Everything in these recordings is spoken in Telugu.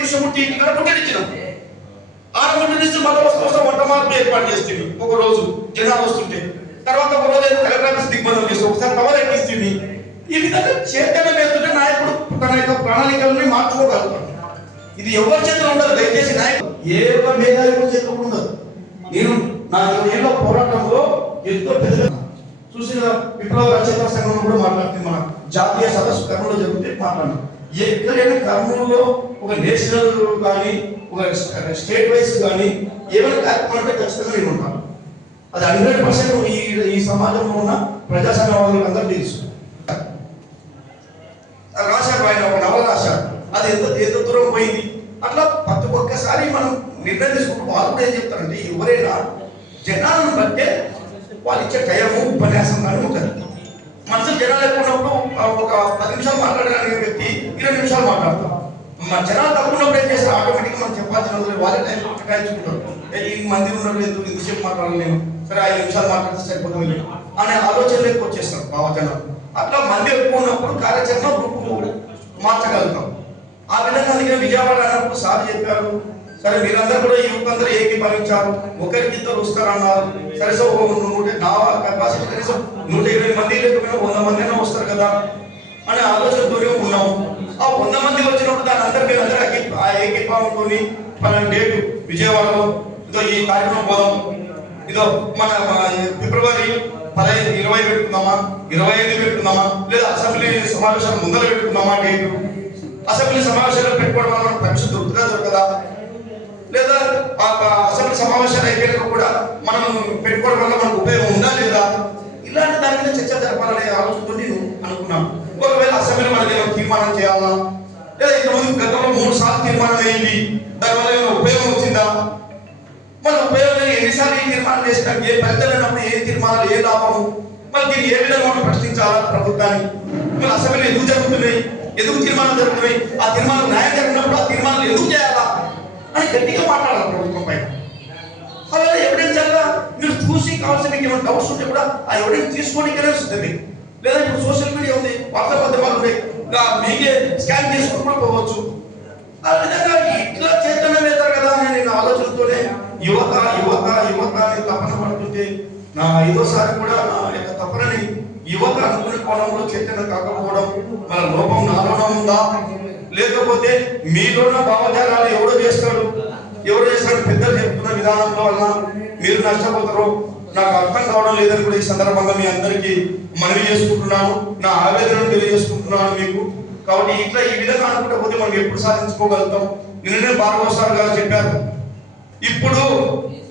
కృష్ణమూర్తి ఇక్కడ ముట్టడించినాం. ఆడముట్టు నుంచి మళ్ళీ వస్తూ వంట మార్పు ఏర్పాటు చేస్తుంది. ఒక రోజు జనాలు వస్తుంటే తర్వాత ఒక రోజు కలెక్టర్ ఆఫీస్ దిగ్బంధం చేస్తాం, ఒకసారి టవర్ ఎక్కిస్తుంది. ఈ విధంగా చైతన్యం ఏదంటే నాయకుడు తన యొక్క ప్రణాళికల్ని మార్చుకోగలుగుతాడు. ఇది ఎవరి చేతిలో ఉండదు. దయచేసి నాయకుడు ఏ ఒక్క మేధావి చేతిలో ఉండదు. నేను నా 20 ఏళ్ల పోరాటంలో ఎంతో పెద్ద చూసిన విప్లవ రచయిత సంఘంలో కూడా మాట్లాడుతుంది. మన జాతీయ సదస్సు కర్నూలులో జరిగితే మాట్లాడు. ఎక్కడైనా కర్నూలులో ఒక నేషనల్ కానీ ఒక స్టేట్ వైజ్ కానీ ఏమైనా కార్యక్రమం అంటే ఖచ్చితంగా నేను ఉంటాను. అది 100% ఈ సమాజంలో ఉన్న ప్రజాస్వామ్యవాదులకు అందరూ తెలుసు. రాశారు ఆయన ఒక నవల రాశారు, అది ఎంత దూరం పోయింది. అట్లా ప్రతి ఒక్కసారి మనం నిర్ణయం తీసుకుంటూ వాళ్ళు కూడా ఏం చెప్తారంటే ఎవరైనా జనాలను బట్టే వాళ్ళు ఇచ్చే టైము ఉపన్యాసం కానీ ఉంటుంది. మనసు జనాలు ఎక్కువ ఉన్నప్పుడు ఒక 10 నిమిషాలు మాట్లాడగలిగే వ్యక్తి 20 నిమిషాలు మాట్లాడతాం. మన జనాలు తక్కువ ఉన్నప్పుడు ఏం చేస్తారు, ఆటోమేటిక్గా మనం చెప్పాల్సిన వాళ్ళే టైం కేటాయించుకుంటారు. ఈ మంది ఉన్నారు ఎందుకు మాట్లాడలేను, సరే 5 నిమిషాలు మాట్లాడితే సరిపోతుంది అనే ఆలోచనలు ఎక్కువ వచ్చేస్తారు భావజనం. అట్లా మంది ఎక్కువ ఉన్నప్పుడు కార్యాచరణ గ్రూపు మార్చగలుగుతాం. ఆ విధంగా అందుకే విజయవాడ అన్నప్పుడు సార్ చెప్పారు, సరే మీరందరూ కూడా యువతందరూ ఏకీభవించారు, ఒకరికిద్దరు వస్తారన్నారు. సరే సో నా కెపాసిటీ కనీసం 120 మంది లేకపోయినా 100 మంది అయినా వస్తారు కదా అనే ఆలోచనతోనే ఉన్నాము. ఆ 100 మంది వచ్చినప్పుడు దాని అందరికీ ఆ ఏకీభావంతో మన డేటు విజయవాడలో ఇదో ఈ కార్యక్రమం పోదాం, ఇదో మన ఫిబ్రవరి 20 పెట్టుకుందామా, 25 పెట్టుకుందామా, లేదా అసెంబ్లీ సమావేశాలు ముందర పెట్టుకుందామా డేటు. అసెంబ్లీ సమావేశాలు పెట్టుకోవడం వల్ల మనకు పరీక్ష దొరకదా, లేదా అసెంబ్లీ సమావేశాలు అయిపోయాక కూడా మనం పెట్టుకోవడం వల్ల మనకు ఉపయోగం ఉందా లేదా, ఇలాంటి దాని మీద చర్చ జరపాలనే ఆలోచనతో నేను అనుకున్నాను. ఒకవేళ అసెంబ్లీ మనకి తీర్మానం చేయాలా, లేదా ఇంతకుముందు గతంలో 3 సార్లు తీర్మానం అయింది, దానివల్ల ఏమైనా ఉపయోగం వచ్చిందా, మన ఉపయోగం ఎన్నిసార్లు ఈ తీర్మానం చేసినాం, ఏ ఫలితం లేనప్పుడు ఏ తీర్మానాలు ఏ లాభము, మరి దీన్ని ఏ విధంగా మనం ప్రశ్నించాలా ప్రభుత్వాన్ని, మన అసెంబ్లీ ఎందుకు జరుగుతున్నాయి, ఎందుకు తీర్మానం జరుగుతున్నాయి, ఆ తీర్మానం న్యాయం జరిగినప్పుడు ఆ తీర్మానాలు ఎందుకు చేయాలా అని గట్టిగా మాట్లాడాలి ప్రభుత్వం పైన. అలాగే ఎవిడెన్స్ అలా మీరు చూసి కావాల్సిన మీకు ఏమైనా డౌట్స్ ఉంటే కూడా ఆ ఎవిడెన్స్ తీసుకోవడానికైనా వస్తుంది. లేదా ఇప్పుడు సోషల్ మీడియా ఉంది, వార్తా మాధ్యమాలు ఉన్నాయి, మీకే స్కాన్ చేసుకుని కూడా పోవచ్చు. ఆ విధంగా ఇట్లా చైతన్యం వేస్తారు కదా అని నేను ఆలోచనతోనే యువత యువత యువత అని తపన పడుతుంటే నా 5వసారి కూడా నా యొక్క తపనని యువత అనుకునే కోణంలో చైతన్యం కాకపోవడం మన లోపం నాలోనే ఉందా, లేకపోతే మీలోన భావజాలాలు ఎవడో చేస్తాడు పెద్దలు చెప్తున్న విధానంలో వల్ల మీరు నష్టపోతారు నాకు అర్థం కావడం లేదని కూడా ఈ సందర్భంగా మీ అందరికీ మనవి చేసుకుంటున్నాను, నా ఆవేదనను తెలియజేసుకుంటున్నాను మీకు. కాబట్టి ఇట్లా ఈ విధంగా అనుకుంటే పోతే మనం ఎప్పుడు సాధించుకోగలుగుతాం. నిన్ననే భార్గవ్ సార్ గారు చెప్పారు,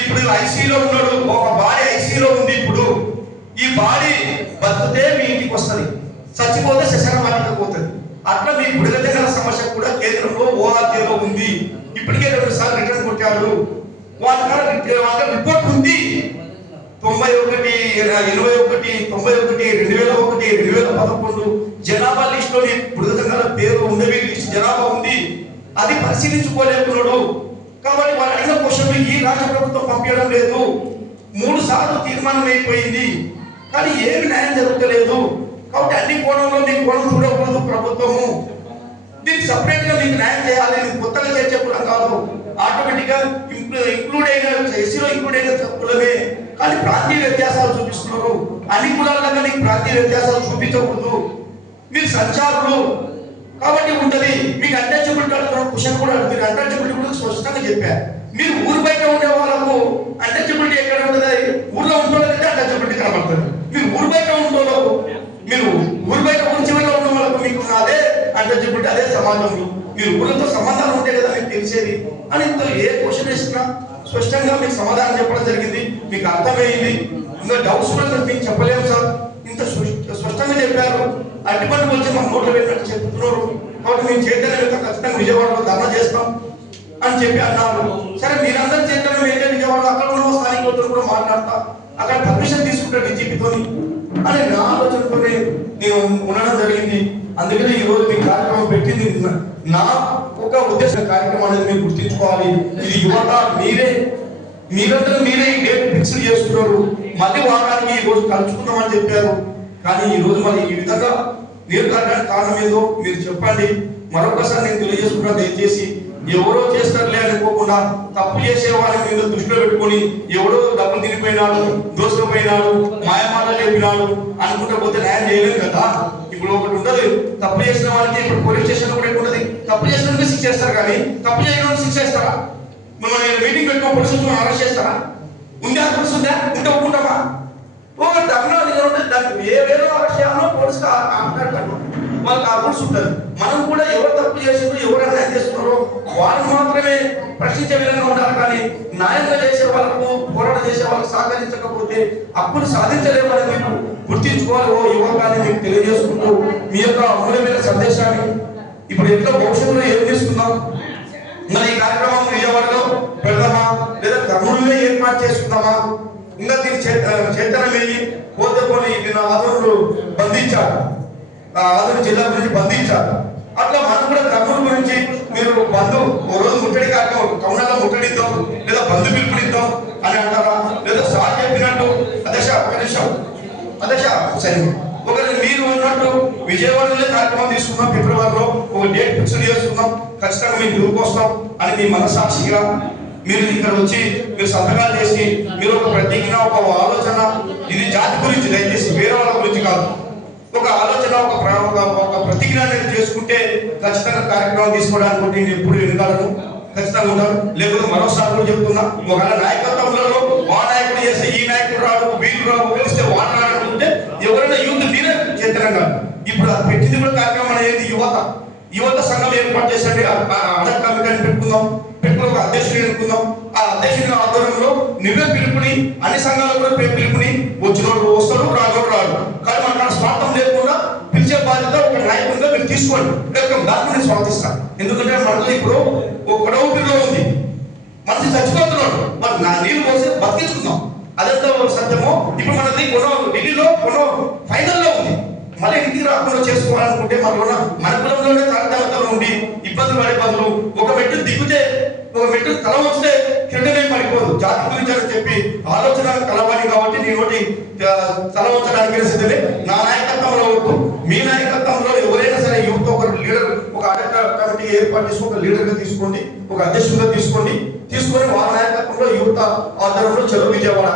ఇప్పుడు ఐసీలో ఉన్నాడు, ఒక బాడీ ఐసీలో ఉంది. ఇప్పుడు ఈ బాడీ బతికితే మీ ఇంటికి వస్తుంది, చచ్చిపోతే శశనమాటికి పోతుంది. అట్లా మీ బుడగజగల సమస్య కూడా కేంద్రంలో ఓఆర్జీలో ఉంది. ఇప్పటికే 2 సార్లు రిటర్న్ కొట్టారు. వాళ్ళ రిపోర్ట్ ఉంది. 91, 81, 91, 2001, 2011 జనాభా లిస్టులో బుడగజగల పేరు ఉండవి లిస్ట్ జనాభా ఉంది. అది పరిశీలించుకోలేకున్నాడు. కాబట్టి వాళ్ళు అడిగిన క్వశ్చన్లు ఈ రాష్ట్ర ప్రభుత్వం పంపించడం లేదు. 3 సార్లు తీర్మానం అయిపోయింది, కానీ ఏమి న్యాయం జరుగుతలేదు. కాబట్టి అన్ని కోణంలో మీకు కోణం చూడకూడదు ప్రభుత్వము. దీనికి సపరేట్ గా మీకు న్యాయం చేయాలి. కొత్తగా చేర్చే కులం కాదు, ఆటోమేటిక్ గా ఇంక్లూడ్ అయిన ఎస్సీలో ఇంక్లూడ్ అయిన కులమే, కానీ ప్రాంతీయ వ్యత్యాసాలు చూపిస్తున్నారు. అన్ని కులాలలో మీకు ప్రాంతీయ వ్యత్యాసాలు చూపించకూడదు. మీరు సంచారులు కాబట్టి ఉంటది. మీకు అన్టచబిలిటీ క్వశ్చన్ కూడా మీరు అన్టచబిలిటీ కూడా స్పష్టంగా చెప్పారు. మీరు ఊరు బయట ఉండే వాళ్ళకు అన్టచబిలిటీ ఎక్కడ ఉంటుంది, ఊర్లో ఉంటే అన్టచబిలిటీ కనబడుతుంది. మీరు ఊరు బయట ఉండే మీరు ఊరు బయట చివరిలో ఉన్న వాళ్ళకు మీకు అదే అన్టచబిలిటీ, అదే సమాజంలో మీరు ఊళ్ళతో సంబంధాలు ఉంటే కదా మీకు తెలిసేది అని ఏ క్వశ్చన్ వేసినా స్పష్టంగా మీకు సమాధానం చెప్పడం జరిగింది. మీకు అర్థమైంది. ఇంకా డౌట్స్ కూడా మీకు చెప్పలేము సార్, ఇంత స్పష్టంగా చెప్పారు. అడ్డుపట్టు వచ్చి మాకు నోట్లో పెట్టినట్టు చెప్తున్నారు. కాబట్టి మేము చైతన్యం ఖచ్చితంగా విజయవాడలో ధర్నా చేస్తాం అని చెప్పి అన్నారు. సరే మీరందరూ చైతన్యం ఏంటంటే విజయవాడలో అక్కడ ఉన్న స్థానికులతో కూడా మాట్లాడతా, అక్కడ పర్మిషన్ తీసుకుంటారు డీజీపీతో అని నా ఆలోచనతోనే నేను ఉండడం జరిగింది. అందుకనే ఈ రోజు మీ కార్యక్రమం పెట్టింది నా ఒక ఉద్దేశ కార్యక్రమం అనేది మీరు గుర్తించుకోవాలి. ఇది యువత మీరందరూ మీరే ఈ డేట్ ఫిక్స్ చేసుకున్నారు. మళ్ళీ వారానికి ఈ రోజు కలుసుకుందామని చెప్పారు. కానీ ఈ రోజు మరి ఈ విధంగా నీరు కట్టడానికి కారణం ఏదో మీరు చెప్పండి. మరొకసారి నేను తెలియజేసుకున్నా, దయచేసి ఎవరో చేస్తారులే అనుకోకుండా తప్పు చేసే వాళ్ళని మీద దృష్టిలో పెట్టుకొని ఎవడో డబ్బులు తినిపోయినాడు, దోసుకుపోయినాడు, మాయమాటలు చెప్పినాడు అనుకుంటా పోతే న్యాయం చేయలేదు కదా. ఇప్పుడు ఒకటి ఉండదు, తప్పు చేసిన వాళ్ళకి ఇప్పుడు పోలీస్ స్టేషన్ కూడా ఉంటుంది, తప్పు చేసిన వాళ్ళకి శిక్ష చేస్తారు కానీ తప్పు చేయడం శిక్ష చేస్తారా? మనం మీటింగ్ పెట్టుకో పోలీసులు అరెస్ట్ చేస్తారా? ఉండే పోలీసు ఉందా? ఉంటే ఒప్పుకుంటామా? ఒక ధర్నా ఉంటే దానికి వేరే అరెస్ట్ చేయాలో పోలీసులు మాట్లాడతారు, వాళ్ళకి ఆ రూల్స్ ఉంటుంది. మనం కూడా ఎవరు తప్పు చేస్తున్నారో ఎవరు అన్యాయం చేస్తున్నారో వాళ్ళు మాత్రమే ప్రశ్నించే విధంగా ఉండాలి. కానీ న్యాయంగా చేసే వాళ్ళకు, పోరాటం చేసే వాళ్ళకు సహకరించకపోతే అప్పుడు సాధించలేమని మీరు గుర్తించుకోవాలి. ఓ యువకాన్ని మీకు తెలియజేసుకుంటూ మీ యొక్క అమూల్యమైన సందేశాన్ని ఇప్పుడు ఎట్లా భవిష్యత్తులో ఏం తీసుకుందాం, మరి ఈ కార్యక్రమం విజయవాడలో పెడదామా లేదా కర్నూలులో ఏర్పాటు చేసుకుందామా, ఇంకా దీన్ని చేతనం వేయి పోతే కొన్ని ఆదరణలు బంధించారు, ఆదరణ జిల్లా గురించి బంధించారు. అట్లా మనం కూడా కర్నూలు గురించి మీరు బంధు ఓ రోజు ముట్టడి కార్యక్రమం కమనాల్లో ముట్టడిద్దాం లేదా బంధు పిలుపునిద్దాం అని అంటారా? లేదా సార్ చెప్పినట్టు అధ్యక్ష ఒక నిమిషం అధ్యక్ష సరే ఒకరి మీరు అన్నట్టు విజయవాడలో కార్యక్రమం తీసుకున్నాం, ఫిబ్రవరిలో ఒక డేట్ ఫిక్స్ చేసుకున్నాం, ఖచ్చితంగా మేము తిరుగుకు వస్తాం అని మీ మనసాక్షిగా మీరు ఇక్కడ వచ్చి మీరు సంతకాలు చేసి మీరు ఒక ప్రతిజ్ఞ, ఒక ఆలోచన, ఇది జాతి గురించి దయచేసి వేరే వాళ్ళ గురించి కాదు, ఒక ఆలోచన, ఒక ప్రతిజ్ఞ అనేది చేసుకుంటే ఖచ్చితంగా కార్యక్రమం తీసుకోవడానికి నేను ఎప్పుడు వెనుకాలను ఖచ్చితంగా ఉంటాను. లేకపోతే మరోసారి కూడా చెప్తున్నా, ఒకవేళ నాయకత్వంలో మా నాయకుడు చేస్తే ఈ నాయకుడు రాడు, వీళ్ళు రాడు, పిలిస్తే వాడు రాడుంటే ఎవరైనా యూత్ మీరే చేతనంగా ఇప్పుడు అది పెట్టింది కూడా కార్యక్రమం అనేది యువత సంఘం ఏర్పాటు చేసండి, అడగ కమిటీని పెట్టుకుందాం, పెట్టుకుని ఒక అధ్యక్షుడు ఎన్నుకుందాం. ఆ అధ్యక్షుడి ఆధ్వర్యంలో నువ్వే పిలుపుని అన్ని సంఘాలు కూడా పిలుపుని వచ్చినోడు వస్తాడు, రాగోడు రాడు, కానీ మన స్వార్థం లేకుండా పిలిచే బాధ్యత ఒక నాయకుడిగా మీరు తీసుకోండి. దాన్ని నేను స్వాగతిస్తాను. ఎందుకంటే మనలో ఇప్పుడు ఒక గొడవలో ఉంది, మనిషి చచ్చిపోతున్నాడు, మరి నా నీళ్ళు పోసి బతికించుకుందాం, అదంతా సత్యమో. ఇప్పుడు మనది ఢిల్లీలో ఫైనల్లో ఉంది, మళ్ళీ ఇంటికి రాకుండా చేసుకోవాలనుకుంటే మన కులంలోనే తారతమ్యాలు ఉండి ఇబ్బందులు పడే బదులు ఒక మెట్టు దిగితే, ఒక మెట్టు తల వస్తే కిందనే పడిపోదు. జాతి గురించి అని చెప్పి ఆలోచన కలవాలి కాబట్టి నేను ఒకటి తల వంచడానికి సిద్ధమే. నా నాయకత్వంలో వద్దు, మీ నాయకత్వంలో ఎవరైనా సరే యువత ఒక లీడర్, ఒక అడగ కమిటీ ఏర్పాటు చేసి ఒక లీడర్ గా తీసుకోండి, ఒక అధ్యక్షుడిగా తీసుకొని వాళ్ళ నాయకత్వంలో యువత ఆధ్వర్యంలో చెరువు విజయవాడ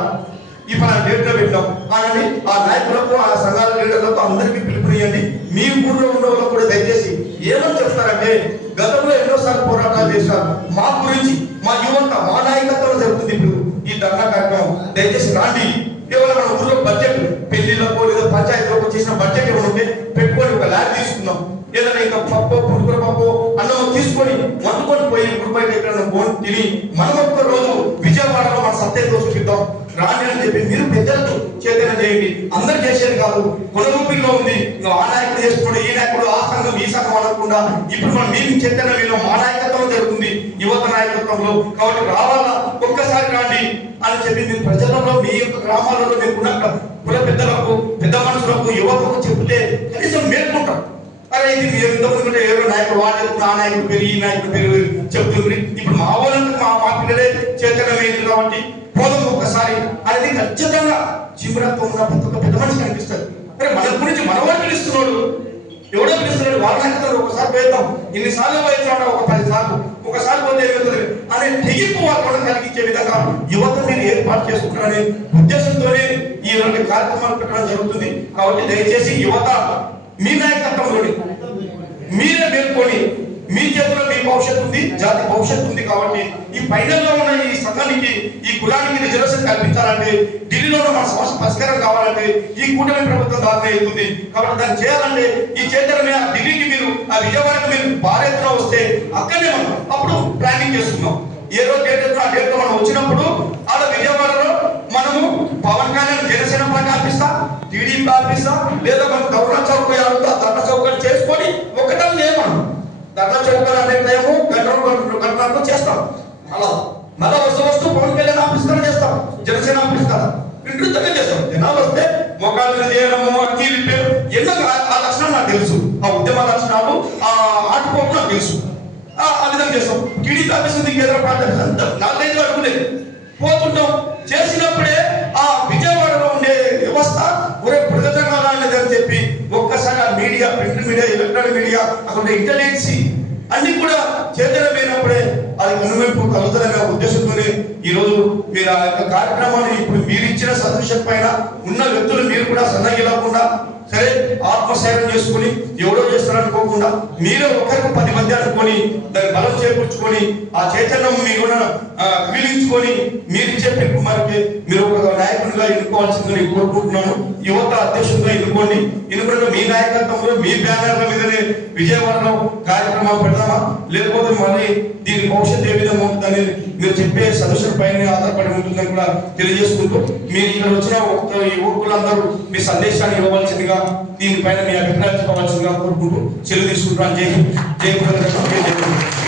ఇప్పుడు డేట్లో పెట్టాం అని ఆ నాయకులకు, ఆ సంఘాల లీడర్లకు అందరికీ పిలుపునియండి. మీ ఊళ్ళో ఉన్న వాళ్ళకు కూడా దయచేసి ఏమని చెప్తారంటే, గతంలో ఎన్నోసార్లు పోరాటాలు చేశారు మా గురించి, మా యువత మా నాయకత్వంలో జరుగుతుంది ఇప్పుడు ఈ ధర్నా కార్యక్రమం, దయచేసి రాండి. కేవలం మన ఊళ్ళో బడ్జెట్ పెళ్లిళ్ళకో లేదా పంచాయతీలకు చేసిన బడ్జెట్ ఏమైనా ఉంటే పెట్టుకొని ఒక ల్యాండ్ తీసుకుందాం, ఏదైనా ఇంకా పప్పు పుడుకుల పప్పు అన్నం తీసుకొని వండుకొని పోయి గుడిపైన ఎక్కడ బోన్ తిని మనం ఒక్క రోజు విజయవాడలో మన సత్యంతో చూపిద్దాం రాండి అని చెప్పి మీరు పెద్దలతో చైతన్యం చేయండి. అందరు చేసేది కాదు, కొనరూపిలో ఉంది, ఆ నాయకుడు చేసుకోండి, ఈ నాయకుడు ఆ సంఘం ఈ సంఘం అనకుండా ఇప్పుడు మనం మేము చైతన్యంలో మా నాయకత్వంలో జరుగుతుంది, యువత నాయకత్వంలో. కాబట్టి రావాలా, ఒక్కసారి రాండి అని చెప్పి మీరు ప్రజలలో మీ యొక్క గ్రామాలలో మీకున్న కుల పెద్దలకు, పెద్ద మనుషులకు, యువతకు చెప్తే కనీసం మేల్కుంటాం. అరే ఇది మీరు ఇంతకుముందు ఎవరో నాయకుడు వాడు చెప్తున్నా, ఆ నాయకుడు పేరు ఈ నాయకుడు పేరు చెప్తుంది, ఇప్పుడు మా వాళ్ళకి మా పిల్లలే చైతన్యమైంది కాబట్టి పోదాం ఒక్కసారి అనేది ఖచ్చితంగా జీవనత్వం ఉన్న ప్రతి ఒక్క పెద్ద మనిషి కనిపిస్తుంది. అరే మన గురించి మనవాడు పిలుస్తున్నాడు, ఎవడో పిలుస్తున్నాడు, వాళ్ళ నాయకుడు ఒకసారి వేద్దాం, ఇన్నిసార్లు వేస్తాడు, ఒక 10 సార్లు ఒకసారి పోతే ఏమవుతుంది అనే తెగింపు వాళ్ళు కలిగించే విధంగా యువత మీరు ఏర్పాటు చేసుకుంటారనే ఉద్దేశంతోనే ఈ కార్యక్రమాలు పెట్టడం జరుగుతుంది. కాబట్టి దయచేసి యువత మీ నాయకత్వంలోని మీరే మేల్కొని, మీ చేతిలో మీ భవిష్యత్తు ఉంది, జాతి భవిష్యత్తు ఉంది. కాబట్టి ఈ ఫైనల్లో ఉన్న ఈ సంఘానికి, ఈ కులానికి రిజర్వేషన్ కల్పించాలంటే, ఢిల్లీలో మన సమస్య పరిష్కారం కావాలంటే ఈ కూటమి ప్రభుత్వం దారినే అవుతుంది. కాబట్టి దాన్ని చేయాలంటే ఈ చేతనమే ఆ ఢిల్లీకి మీరు, ఆ విజయవాడకి మీరు భారీ ఎత్తున వస్తే అక్కడనే మనం అప్పుడు ప్లానింగ్ చేసుకున్నాం. ఏ రోజు డేట్ ఆ డేట్ మనం వచ్చినప్పుడు ఆడ విజయవాడలో మనము పవన్ కళ్యాణ్ జనసేన పార్టీ ఆఫీసా, టీడీపీ ఆఫీసా, లేదా మనం ధర్నా చౌకలు ధర్నా చౌకలు చేసుకొని ఒకటే మనం ధర్నా చౌకలు అనే టైము గంటలు చేస్తాం. అలా మళ్ళా వస్తూ పవన్ కళ్యాణ్ ఆఫీస్ చేస్తాం, జనసేన ఆఫీస్ కదా విస్తృతంగా చేస్తాం. జనాలు వస్తే మొక్కలు చేయడము, అన్ని రిపేర్, ఎన్నో ఆ లక్షణాలు నాకు తెలుసు, ఆ ఉద్యమ లక్షణాలు, ఆ ఆటుకోవడం నాకు తెలుసు. ఆ విధంగా చేస్తాం. టీడీపీ ఆఫీస్ ఉంది, కేంద్ర పార్టీ ఆఫీస్ అంతా 4-5 అడుగులేదు పోతుంటాం. చేసినప్పుడే ఆ విజయవాడలో ఉండే వ్యవస్థ ఒరే ప్రగతంగా అనేది అని చెప్పి ఒక్కసారి ఆ media, print media, electronic media, అక్కడ ఇంటెలిజెన్సీ అన్ని కూడా చైతన్యమైనప్పుడే అది కనుమరింపు కలుగుతుందనే ఉద్దేశంతోనే ఈ రోజు మీరు ఆ యొక్క కార్యక్రమాన్ని ఇప్పుడు మీరు ఇచ్చిన సదృశ్యం పైన ఉన్న వ్యక్తులు మీరు కూడా సన్నగిలకుండా సరే ఆత్మసేవం చేసుకుని ఎవడో చేస్తారనుకోకుండా మీరు ఒకరికి 10 మంది అనుకొని దాన్ని బలం చేకూర్చుకొని ఆ చైతన్యం మీరు కమిలించుకొని మీరు చెప్పి మనకి మీరు ఒక నాయకునిగా ఎన్నుకోవాల్సిందని కోరుకుంటున్నాను. యువత అధ్యక్షుడిగా ఎన్నుకోండి. ఎన్నుకున్న మీ నాయకత్వంలో మీ బ్యానర్ల మీదనే విజయవాడలో కార్యక్రమం పెడదామా, లేకపోతే మళ్ళీ దీని భవిష్యత్తు ఏ విధంగా ఉంటుందని మీరు చెప్పే సదస్సుల పైన ఆధారపడి ఉంటుందని కూడా తెలియజేసుకుంటూ మీరు ఇక్కడ వచ్చిన యువకులందరూ మీ సందేశాన్ని ఇవ్వవలసిందిగా, దీనిపైన మీ అభిప్రాయం చెప్పవలసిందిగా కోరుకుంటూ సెలవు తీసుకుంటున్నాను. జై హింద్, జై భారత్.